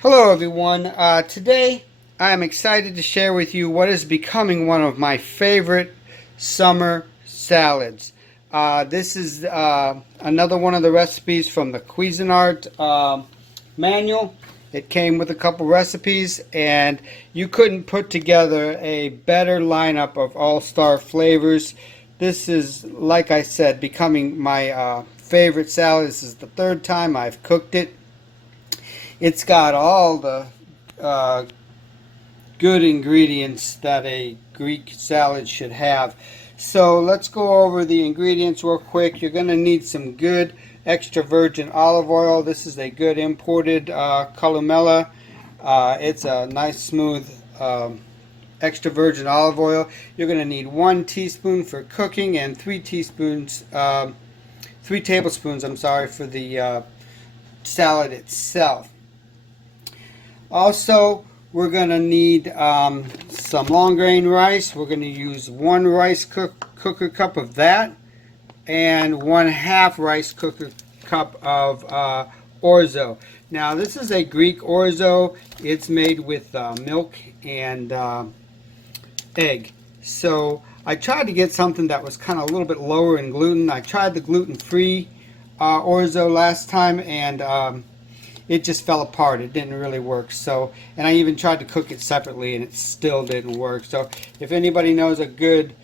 Hello everyone. Today I am excited to share with you what is becoming one of my favorite summer salads. This is another one of the recipes from the Cuisinart manual. It came with a couple recipes, and you couldn't put together a better lineup of all-star flavors. This is, like I said, becoming my favorite salad. This is the third time I've cooked it. It's got all the uh, good ingredients that a Greek salad should have. So let's go over the ingredients real quick. You're going to need some good extra virgin olive oil. This is a good imported Columella. It's a nice smooth extra virgin olive oil. You're going to need 1 teaspoon for cooking and 3 tablespoons, I'm sorry, for the salad itself. Also, we're going to need some long grain rice. We're going to use 1 rice cooker cup of that and 1/2 rice cooker cup of orzo. Now, this is a Greek orzo. It's made with milk and egg. So I tried to get something that was kind of a little bit lower in gluten. I tried the gluten-free orzo last time, and it just fell apart. It didn't really work. So, and I even tried to cook it separately, and it still didn't work. So if anybody knows a good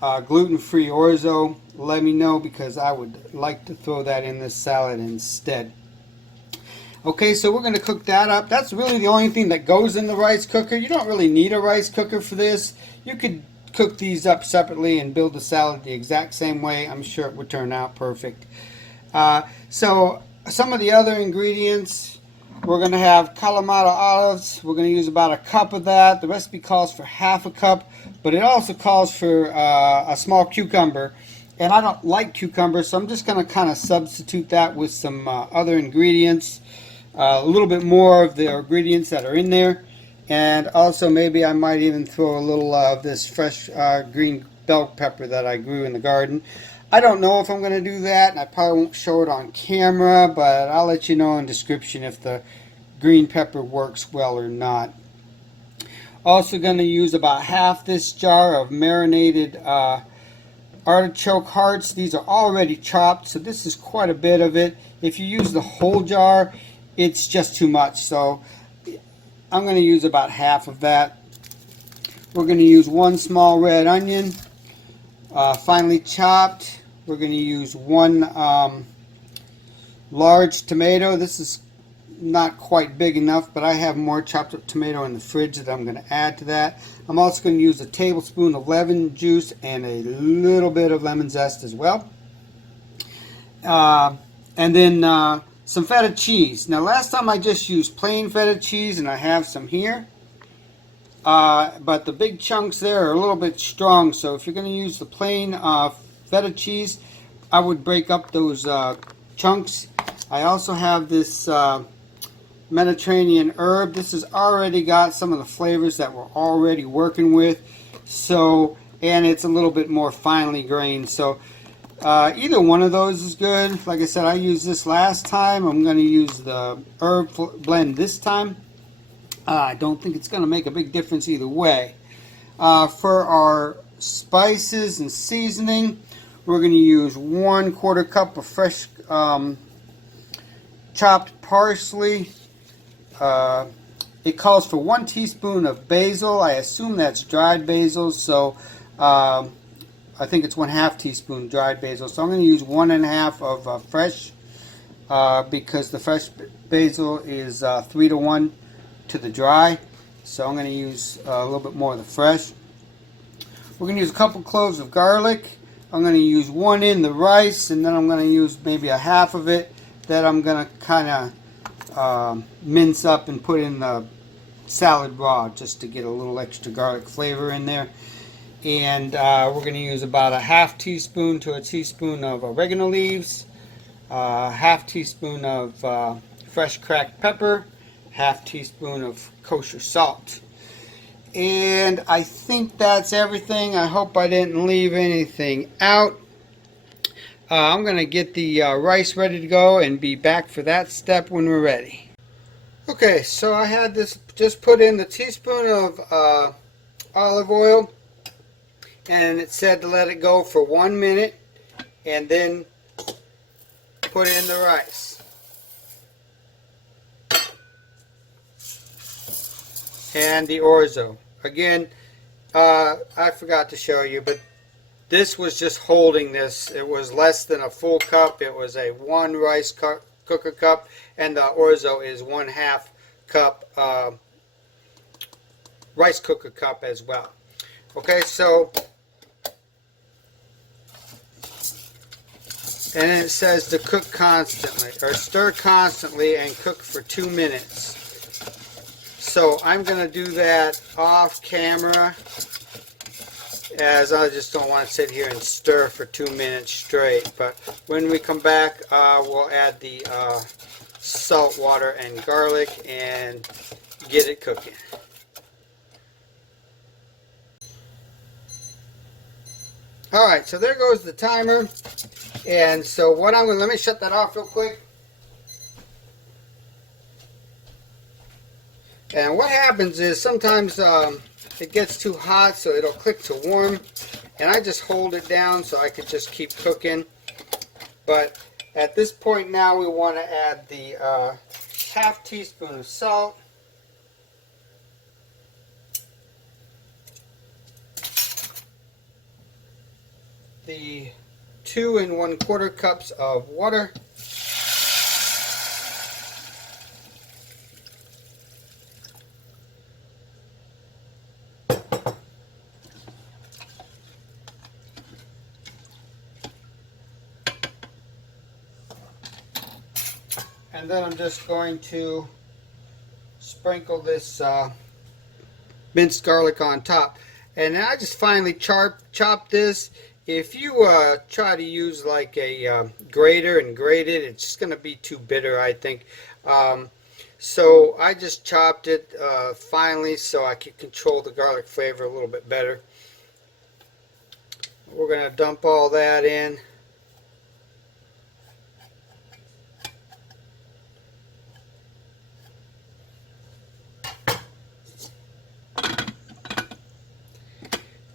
gluten-free orzo, let me know, because I would like to throw that in this salad instead. Okay, so we're going to cook that up. That's really the only thing that goes in the rice cooker. You don't really need a rice cooker for this. You could cook these up separately and build the salad the exact same way. I'm sure it would turn out perfect. So some of the other ingredients, we're going to have Kalamata olives. We're going to use about 1 cup of that. The recipe calls for 1/2 cup, but it also calls for a small cucumber. And I don't like cucumber, so I'm just going to kind of substitute that with some other ingredients. A little bit more of the ingredients that are in there. And also maybe I might even throw a little of this fresh green bell pepper that I grew in the garden. I don't know if I'm going to do that, and I probably won't show it on camera, but I'll let you know in the description if the green pepper works well or not. Also going to use about half this jar of marinated artichoke hearts. These are already chopped, so this is quite a bit of it. If you use the whole jar, it's just too much, so I'm going to use about half of that. We're going to use 1 small red onion, finely chopped. We're going to use 1 large tomato. This is not quite big enough, but I have more chopped up tomato in the fridge that I'm going to add to that. I'm also going to use a tablespoon of lemon juice and a little bit of lemon zest as well. And then some feta cheese. Now, last time I just used plain feta cheese, and I have some here. But the big chunks there are a little bit strong, so if you're going to use the plain feta cheese, I would break up those chunks. I also have this Mediterranean herb. This has already got some of the flavors that we're already working with, so, and it's a little bit more finely grained, so either one of those is good. Like I said, I used this last time. I'm going to use the herb blend this time. I don't think it's going to make a big difference either way. For our spices and seasoning, we're going to use 1/4 cup of fresh chopped parsley. It calls for 1 teaspoon of basil. I assume that's dried basil, so I think it's 1/2 teaspoon dried basil. So I'm going to use 1 1/2 of fresh, because the fresh basil is 3 to 1 to the dry. So I'm going to use a little bit more of the fresh. We're going to use a couple cloves of garlic. I'm going to use 1 in the rice, and then I'm going to use maybe 1/2 of it that I'm going to kind of mince up and put in the salad raw, just to get a little extra garlic flavor in there. And we're going to use about 1/2 teaspoon to 1 teaspoon of oregano leaves, 1/2 teaspoon of fresh cracked pepper, 1/2 teaspoon of kosher salt. And I think that's everything. I hope I didn't leave anything out. I'm going to get the rice ready to go and be back for that step when we're ready. Okay, so I had this, just put in a teaspoon of olive oil, and it said to let it go for 1 minute and then put in the rice. And the orzo. Again, I forgot to show you, but this was just holding this. It was less than a full cup. It was a 1 rice cooker cup, and the orzo is 1/2 cup rice cooker cup as well. Okay, so, and then it says to cook constantly, or stir constantly and cook for 2 minutes. So I'm going to do that off camera, as I just don't want to sit here and stir for 2 minutes straight. But when we come back, we'll add the salt water and garlic and get it cooking. Alright, so there goes the timer. And so what I'm going to, let me shut that off real quick. And what happens is sometimes it gets too hot, so it'll click to warm, and I just hold it down so I could just keep cooking. But at this point now, we want to add the 1/2 teaspoon of salt, the 2 1/4 cups of water, and then I'm just going to sprinkle this minced garlic on top. And I just finely chop this. If you try to use like a grater and grate it, it's just going to be too bitter, I think. So I just chopped it finely so I could control the garlic flavor a little bit better. We're going to dump all that in.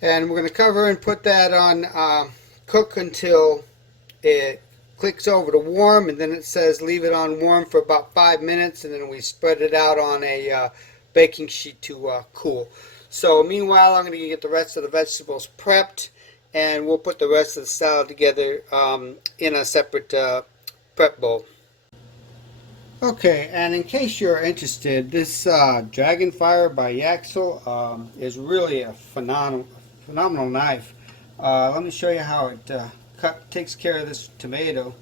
And we're going to cover and put that on cook until it clicks over to warm, and then it says leave it on warm for about 5 minutes, and then we spread it out on a baking sheet to cool. So meanwhile, I'm going to get the rest of the vegetables prepped, and we'll put the rest of the salad together in a separate prep bowl. Okay, and in case you're interested, this Dragonfire by Yaxel is really a phenomenal knife. Let me show you how it takes care of this tomato.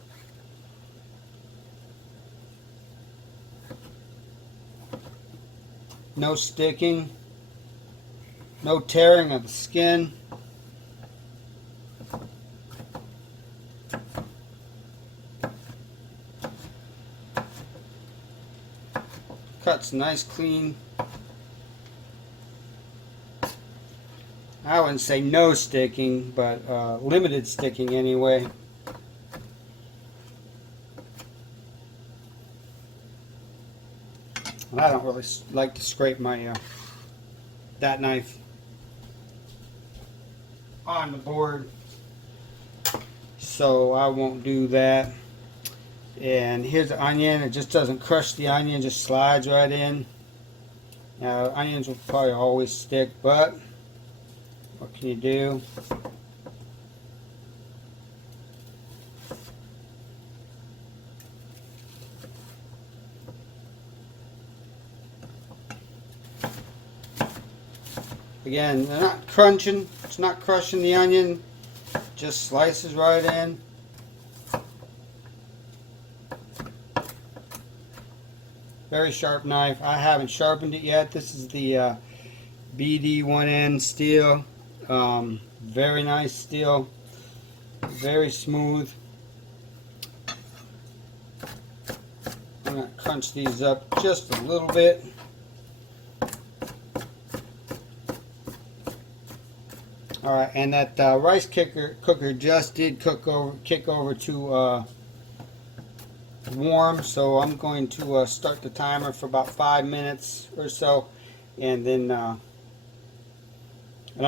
No sticking, no tearing of the skin. Cuts nice, clean. I wouldn't say no sticking, but limited sticking anyway. And I don't really like to scrape my that knife on the board, so I won't do that. And here's the onion. It just doesn't crush the onion, just slides right in. Now onions will probably always stick, but what can you do? Again, they're not crunching. It's not crushing the onion. Just slices right in. Very sharp knife. I haven't sharpened it yet. This is the BD 1N steel. Very nice steel. Very smooth. I'm going to crunch these up just a little bit. Alright, and that rice cooker just did kick over to warm, so I'm going to start the timer for about 5 minutes or so, and then I'm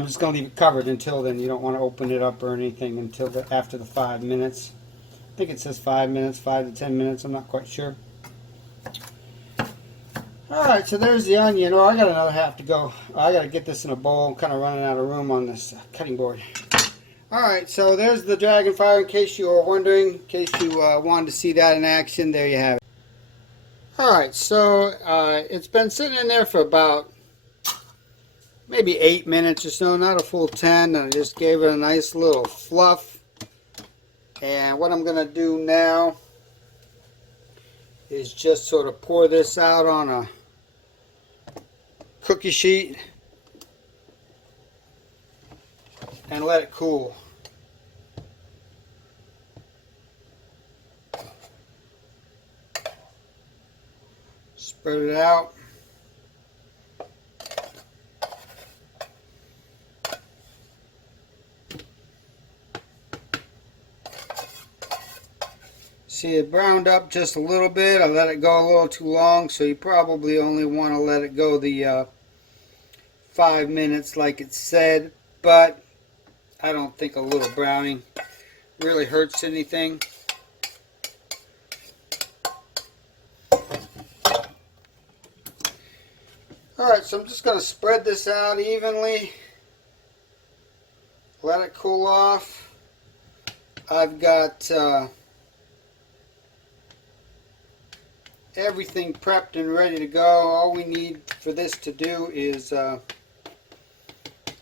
just going to leave it covered until then. You don't want to open it up or anything until after the 5 minutes. I think it says 5 minutes, 5 to 10 minutes. I'm not quite sure. Alright, so there's the onion. Oh, I got another half to go. I got to get this in a bowl. I'm kind of running out of room on this cutting board. Alright, so there's the dragon fire, in case you were wondering, in case you wanted to see that in action. There you have it. Alright, so it's been sitting in there for about maybe 8 minutes or so, not a full 10. I just gave it a nice little fluff. And what I'm going to do now is just sort of pour this out on a cookie sheet and let it cool. Spread it out. See, it browned up just a little bit. I let it go a little too long, so you probably only want to let it go the 5 minutes like it said, but I don't think a little browning really hurts anything. Alright, so I'm just going to spread this out evenly. Let it cool off. I've got everything prepped and ready to go. All we need for this to do is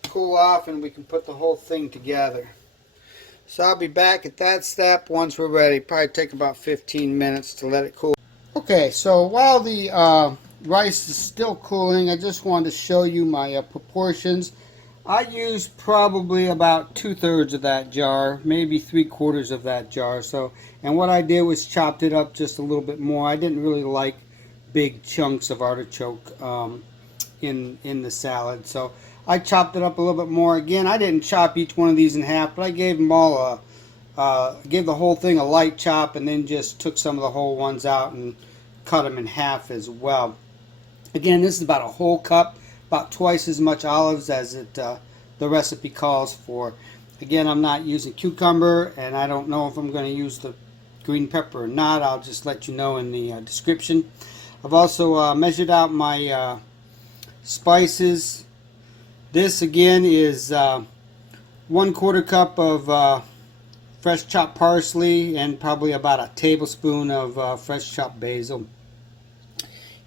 cool off, and we can put the whole thing together. So I'll be back at that step once we're ready. Probably take about 15 minutes to let it cool. Okay, so while the rice is still cooling, I just wanted to show you my proportions. I used probably about 2/3 of that jar, maybe 3/4 of that jar. So, and what I did was chopped it up just a little bit more. I didn't really like big chunks of artichoke in the salad, so I chopped it up a little bit more. Again, I didn't chop each one of these in half, but I gave them all gave the whole thing a light chop, and then just took some of the whole ones out and cut them in half as well. Again, this is about a whole cup. About twice as much olives as the recipe calls for. Again, I'm not using cucumber, and I don't know if I'm going to use the green pepper or not. I'll just let you know in the description. I've also measured out my spices. This again is 1/4 cup of fresh chopped parsley and probably about a tablespoon of fresh chopped basil.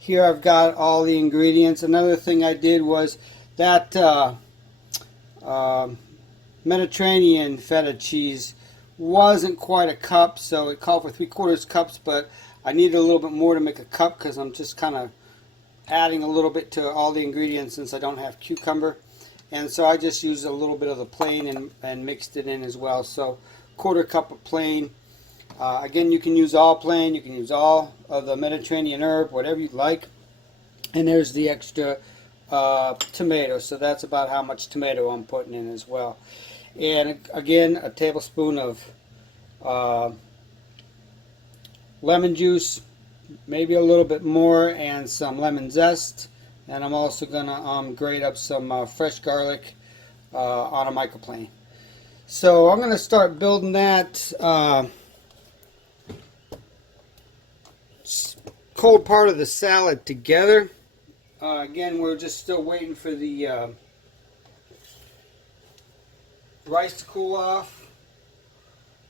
Here I've got all the ingredients. Another thing I did was that Mediterranean feta cheese wasn't quite a cup, so it called for 3/4 cups, but I needed a little bit more to make a cup because I'm just kind of adding a little bit to all the ingredients since I don't have cucumber. And so I just used a little bit of the plain and mixed it in as well. So 1/4 cup of plain. Again, you can use all plain, you can use all of the Mediterranean herb, whatever you'd like. And there's the extra tomato, so that's about how much tomato I'm putting in as well. And again, a tablespoon of lemon juice, maybe a little bit more, and some lemon zest. And I'm also going to grate up some fresh garlic on a microplane. So I'm going to start building that cold part of the salad together. Again, we're just still waiting for the rice to cool off.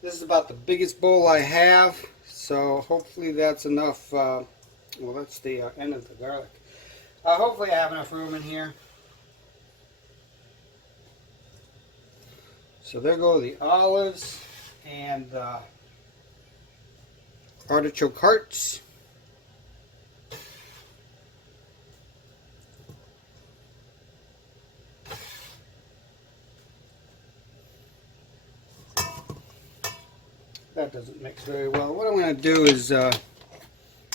This is about the biggest bowl I have, so hopefully that's enough. Well, that's the end of the garlic. Hopefully I have enough room in here. So there go the olives and artichoke hearts. That doesn't mix very well. What I'm going to do is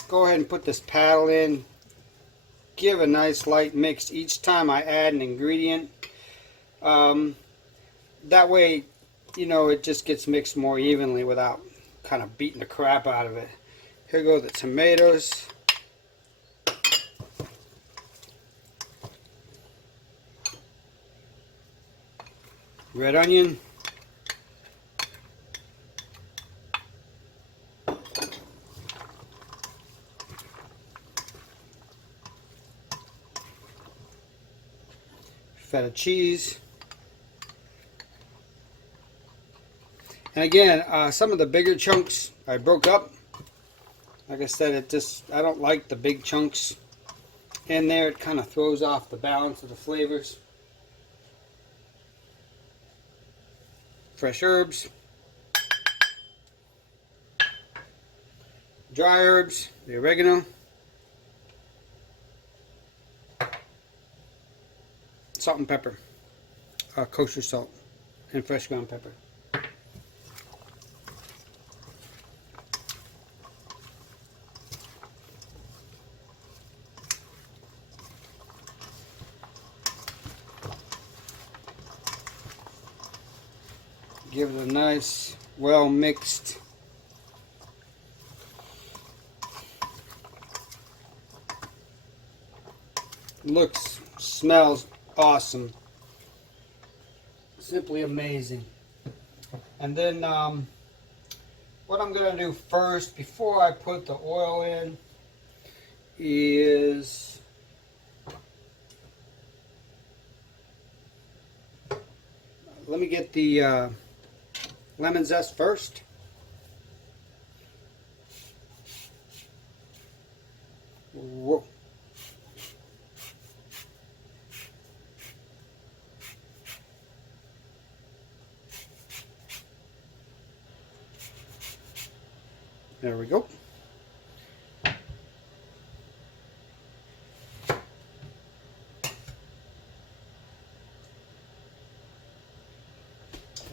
go ahead and put this paddle in, give a nice light mix each time I add an ingredient. That way, you know, it just gets mixed more evenly without kind of beating the crap out of it. Here go the tomatoes. Red onion. Feta cheese. And again, some of the bigger chunks I broke up. Like I said, I don't like the big chunks in there. It kind of throws off the balance of the flavors. Fresh herbs. Dry herbs, the oregano. Salt and pepper. Kosher salt and fresh ground pepper. Give it a nice, well mixed looks, smells awesome. Simply amazing. And then what I'm going to do first, before I put the oil in, is let me get the lemon zest first. Whoa. There we go.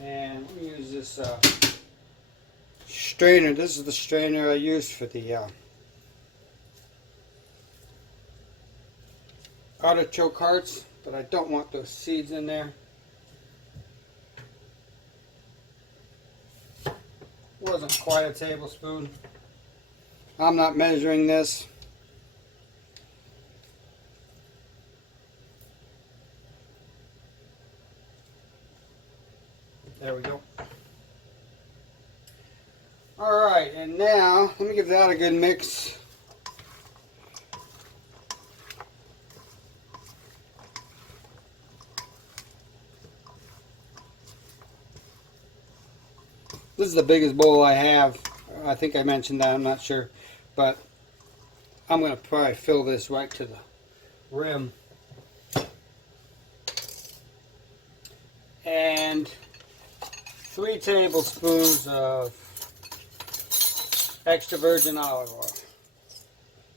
And we use this strainer. This is the strainer I use for the artichoke hearts, but I don't want those seeds in there. Wasn't quite a tablespoon. I'm not measuring this. There we go. Alright, and now let me give that a good mix. This is the biggest bowl I have. I think I mentioned that, I'm not sure. But I'm going to probably fill this right to the rim. And 3 tablespoons of extra virgin olive oil.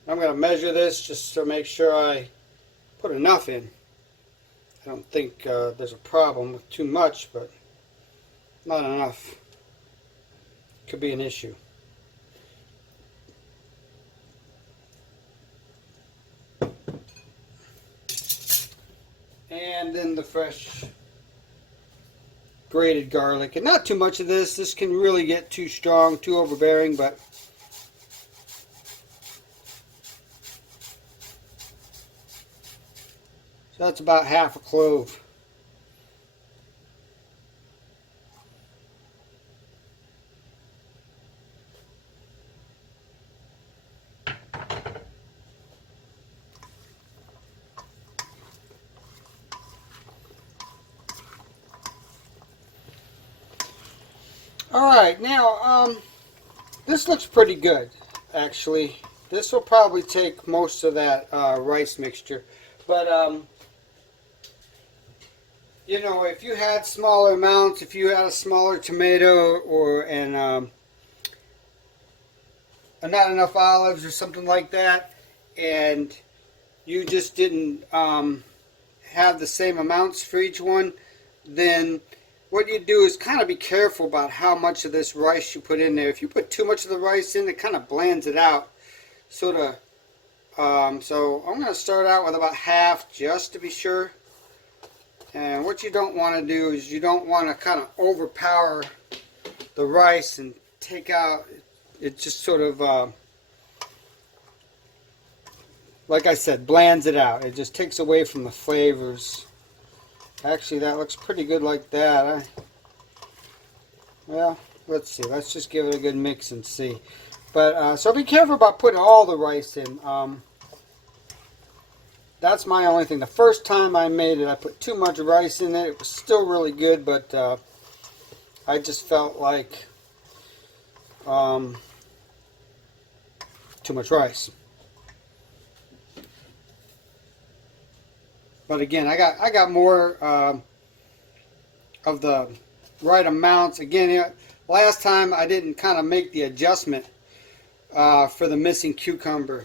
I'm going to measure this just to make sure I put enough in. I don't think there's a problem with too much, but not enough. Could be an issue. And then the fresh grated garlic. And not too much of this. This can really get too strong, too overbearing, but so that's about half a clove. Alright, now, this looks pretty good, actually. This will probably take most of that rice mixture. But, you know, if you had smaller amounts, if you had a smaller tomato and not enough olives or something like that, and you just didn't have the same amounts for each one, then what you do is kind of be careful about how much of this rice you put in there. If you put too much of the rice in, it kind of blands it out. Sort of. So I'm going to start out with about half just to be sure. And what you don't want to do is you don't want to kind of overpower the rice and take out, it just sort of like I said, blands it out. It just takes away from the flavors. Actually, that looks pretty good like that. Well, let's see. Let's just give it a good mix and see. But so be careful about putting all the rice in. That's my only thing. The first time I made it, I put too much rice in it. It was still really good, but I just felt like too much rice. But again, I got more of the right amounts. Again, last time I didn't kind of make the adjustment for the missing cucumber.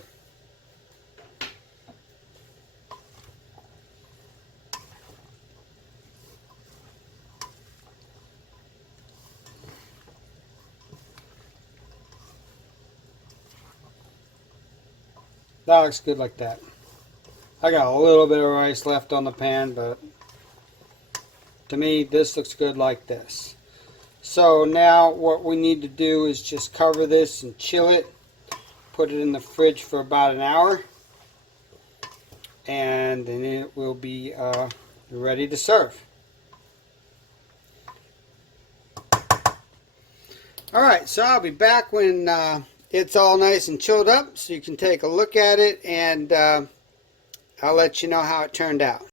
That looks good like that. I got a little bit of rice left on the pan, but to me this looks good like this. So now what we need to do is just cover this and chill it. Put it in the fridge for about an hour. And then it will be ready to serve. Alright, so I'll be back when it's all nice and chilled up so you can take a look at it, and I'll let you know how it turned out.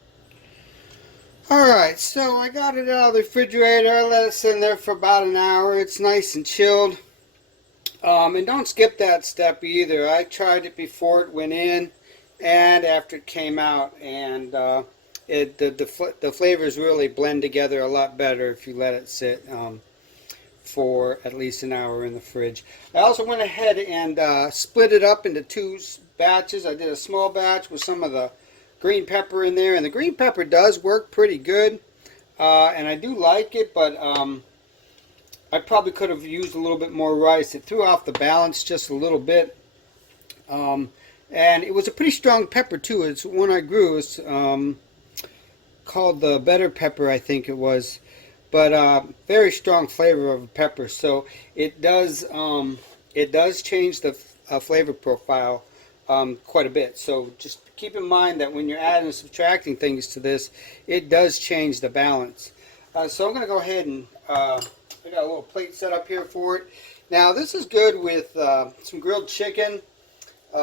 Alright, so I got it out of the refrigerator. I let it sit in there for about an hour. It's nice and chilled. And don't skip that step either. I tried it before it went in and after it came out, and the flavors really blend together a lot better if you let it sit for at least an hour in the fridge. I also went ahead and split it up into two batches. I did a small batch with some of the green pepper in there, and the green pepper does work pretty good, and I do like it, but I probably could have used a little bit more rice. It threw off the balance just a little bit, and it was a pretty strong pepper too. It's one I grew. It's called the Better Pepper, I think it was. But very strong flavor of pepper, so it does change the flavor profile quite a bit. So just keep in mind that when you're adding and subtracting things to this, it does change the balance. So I'm going to go ahead and I got a little plate set up here for it. Now this is good with some grilled chicken,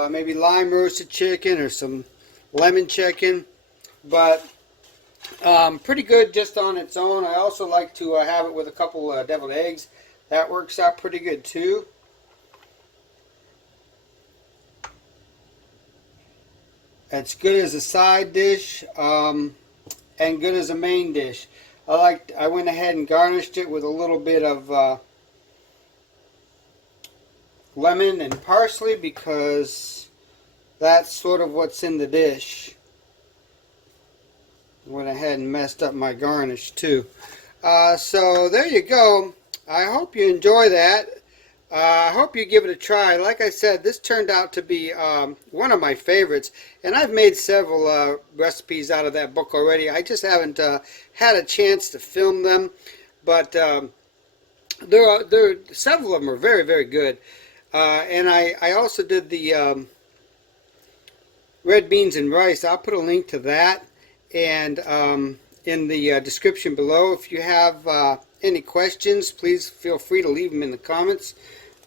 maybe lime roasted chicken or some lemon chicken, but pretty good just on its own. I also like to have it with a couple deviled eggs. That works out pretty good too. It's good as a side dish and good as a main dish. I went ahead and garnished it with a little bit of lemon and parsley because that's sort of what's in the dish. Went ahead and messed up my garnish too. So there you go. I hope you enjoy that. I hope you give it a try. Like I said, this turned out to be one of my favorites, and I've made several recipes out of that book already. I just haven't had a chance to film them, but several of them are very, very good. And I also did the red beans and rice. I'll put a link to that and in the description below. If you have any questions, please feel free to leave them in the comments.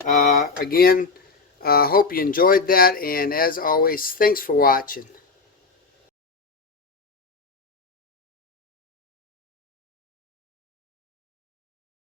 Again, hope you enjoyed that, and as always, thanks for watching.